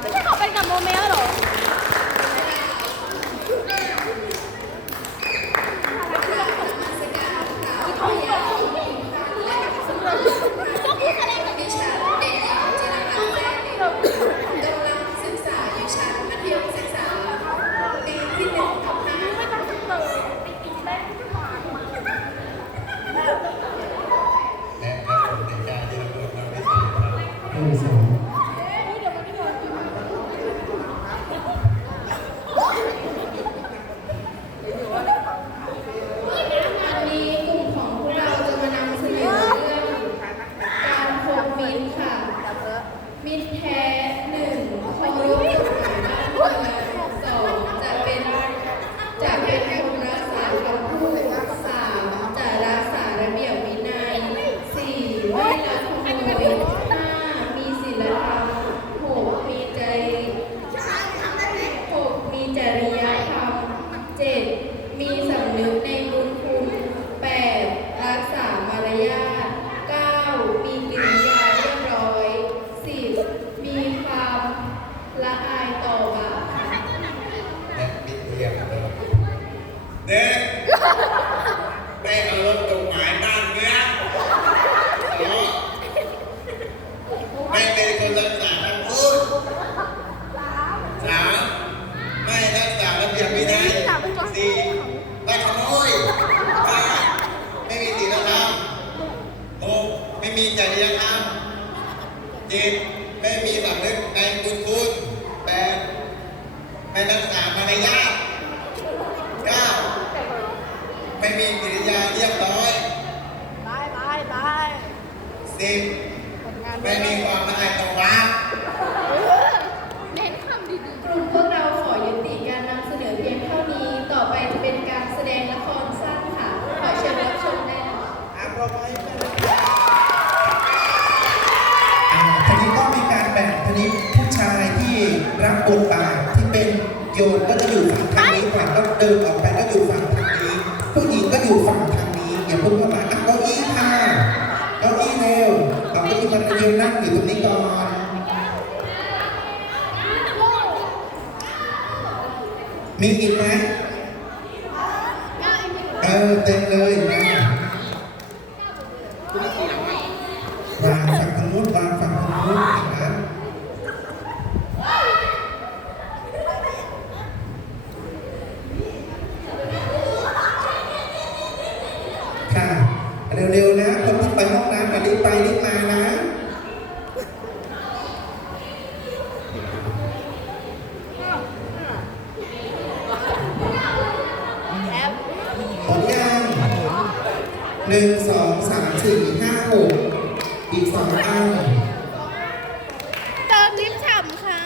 ไม่ใช่ขอเป็นกับโมเมลหรอ จริยธรรมจิตไม่มีสำนึกในบุญคุณแปดไม่รักษามารยาทเก้าไม่มีกิริยาเรียบร้อยบายบายบายสิบไม่มีความละอายต่อวัด โยนก็จะอยู่ฝั่งทางนี้ค่ะก็เดินออกไปก็อยู่ฝั่งทางนี้ ผู้หญิงก็อยู่ฝั่งทางนี้ อย่าพุ่งเข้ามาอะเก้าอี้ค่ะเก้าอี้เร็วเอาเก้าอี้มันยืนนั่งอยู่ตรงนี้ก่อนมีอีกไหมเออเต็มเลย เร็วๆนะ คนที่ไปห้องน้ำมารีบไปรีบมานะ ขออนุญาตหนึ่งสองสามสี่ห้าหกอีกสองอันเติมลิ้ปฉ่ำค่ะ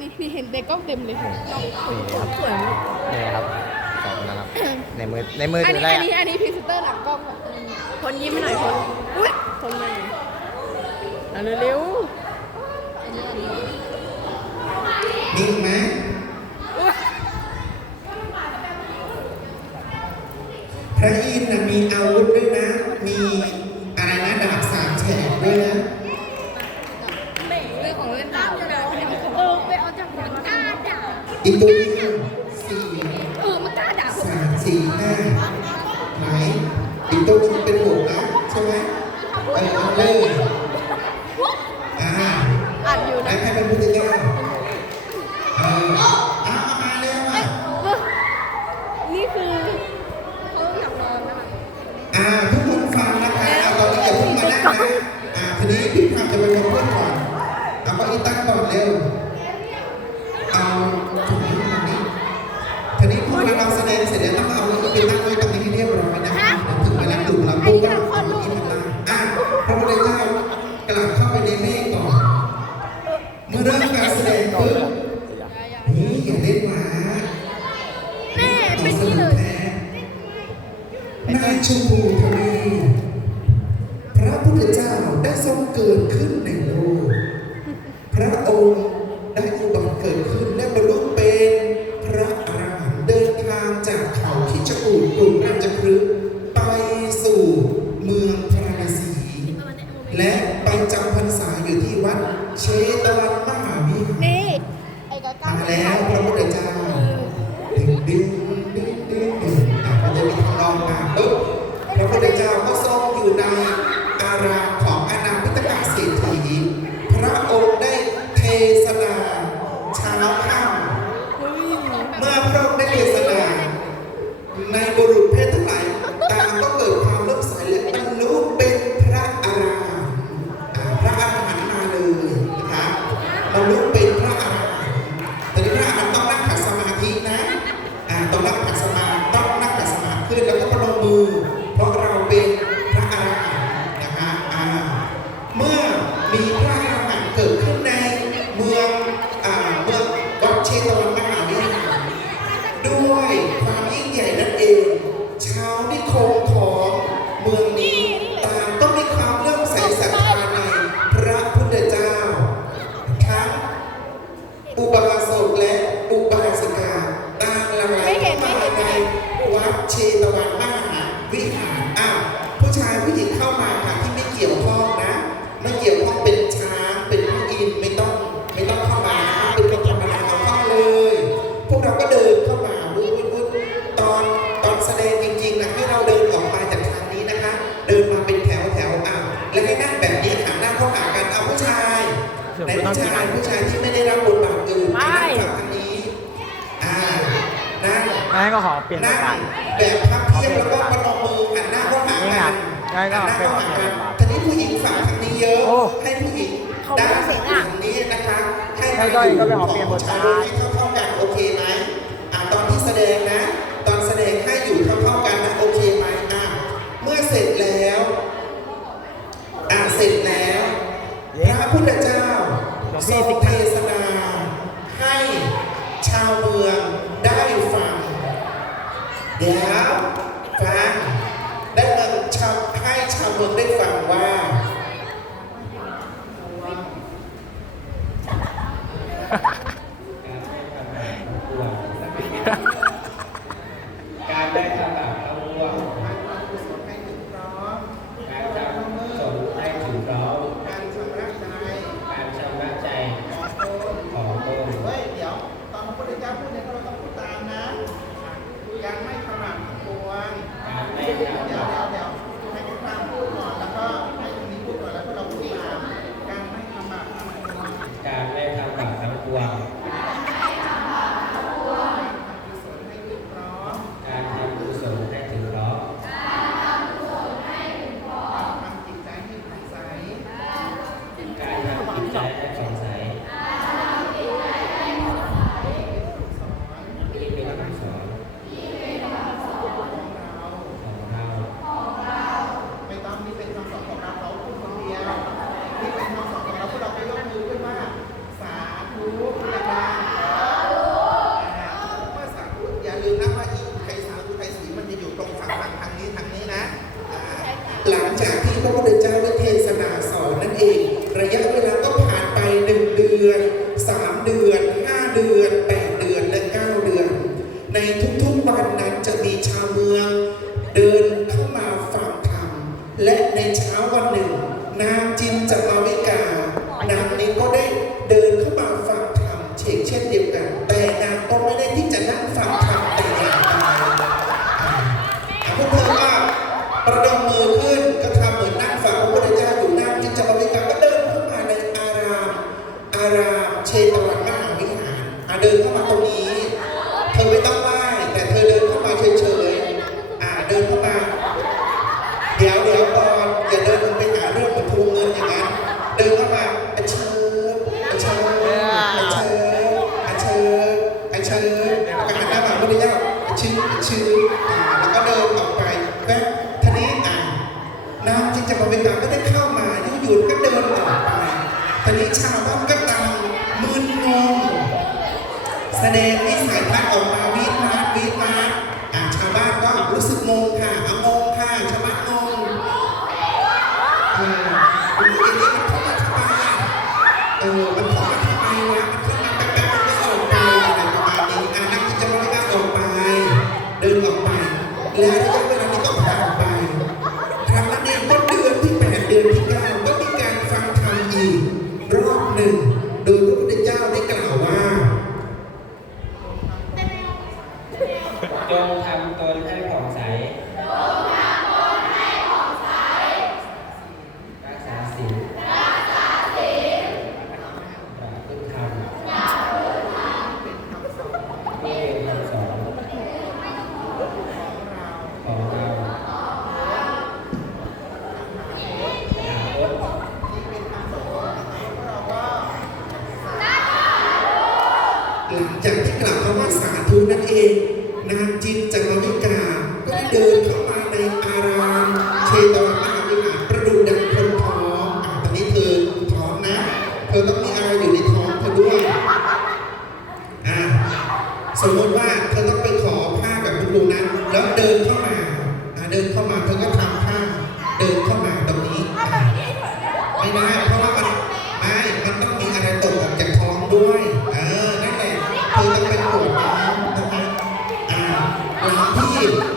นี่นี่เห็นเด็กกล้องเต็มเลยสวยมนี่ครับสอบคุณนะครับ ในมือในมืออัถืนี้ได้อันนี้อันนี้พรีเซนเตอร์หลังกล้องค่ะ คนยิ้มหน่อยคนอุ้ยคนหน่อยเอาเร็วนิ่งไหมพระอินมีอาวุธด้วยนะายชมพูทวีพระพุทธเจ้าได้ทรงเกิดขึ้นใน พระองค์ได้เทศ eh, ไม่ต้องกิผู้ชายที่ไม่ได้รับบทบาทอื่นไม่นี้อ่านั่งงั้นก็ขอเปลี่ยนบทบาแบบพับเพียบแล้วก็ประนมมือหันหน้าเข้าหากันงั้นก็เปลี่ยนบทีนี้ผู้หญิงฝั่งทางนี้เยอะให้ผู้หญิงด้านฝั่งนี้นะคะให้ผู้หญิงก็ไปขอเปลี่ยนบทบาทเท่าๆกันโอเคไหมอ่าตอนที่แสดงนะ see if เราไม่ได้คิดจะนั่งฟังธรรม ชื้นชื้อาแล้วก็เดินออกไปแวบทีนี้อ่าน้ำที่จะมาเป็นน้ำก็ได้เข้ามาอยู่ๆก็เดินออกไปทีนี้ชาวบ้านก็ตามมึนงงแสดงนิสัยทัศน์ออกมา หลังจากที่กล่าวคำว่าสาธุนั่นเอง นางจินจักรวิกาก็ได้เดินเข้ามาในอารามเชตวัน Thank you.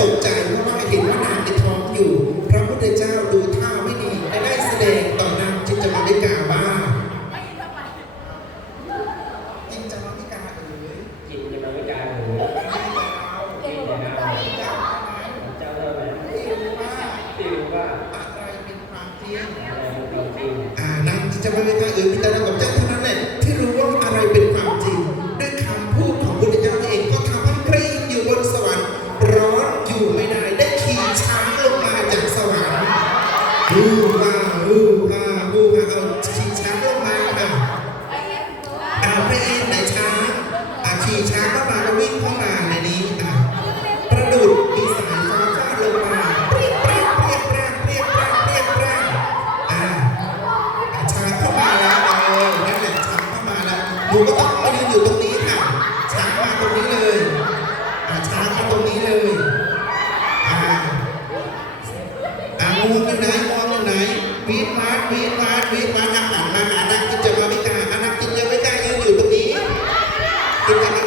Tu. Thank you.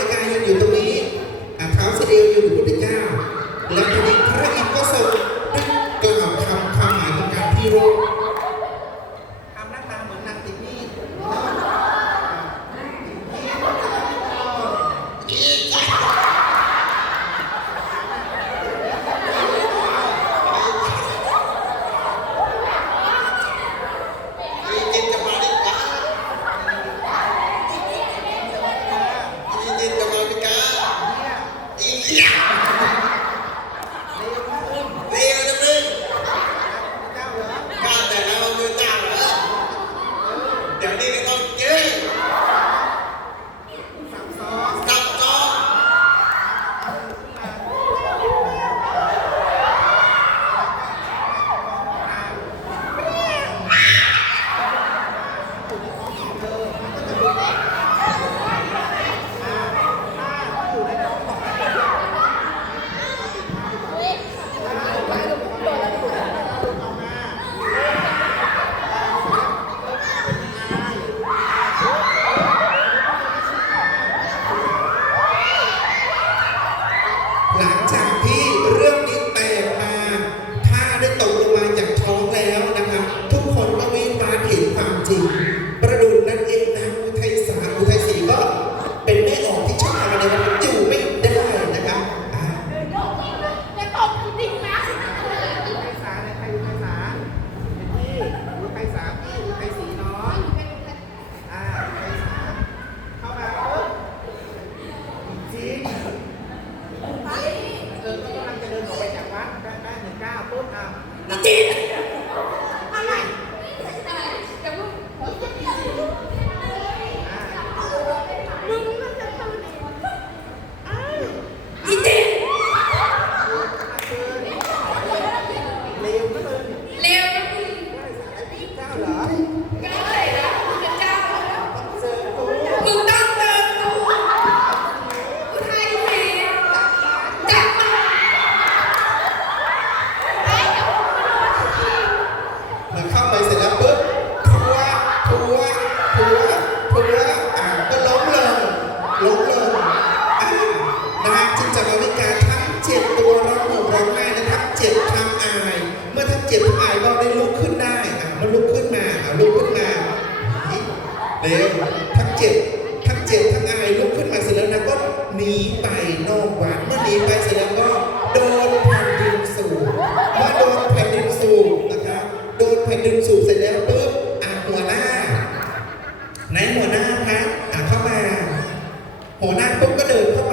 ในหัวหน้าครับเข้ามาหัวหน้าปุ๊บก็เดินเข้ามา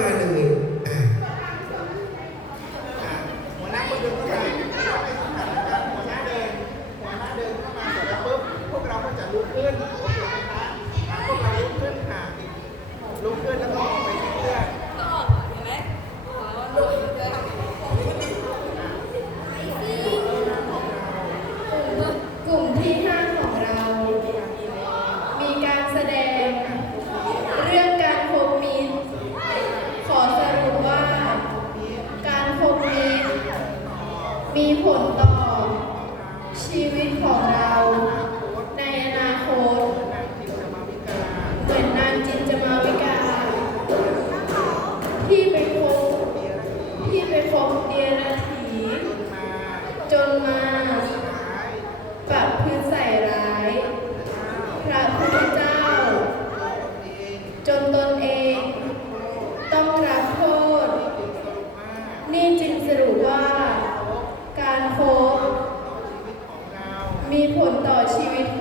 我们的契约。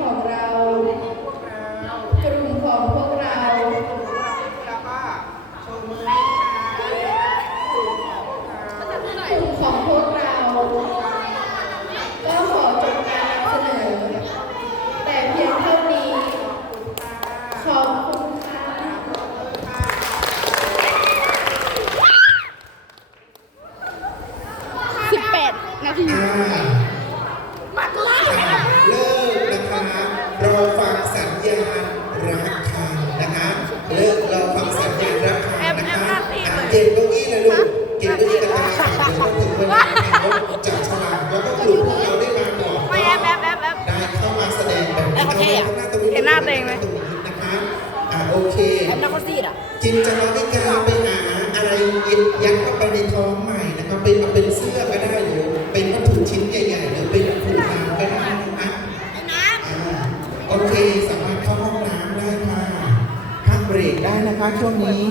说明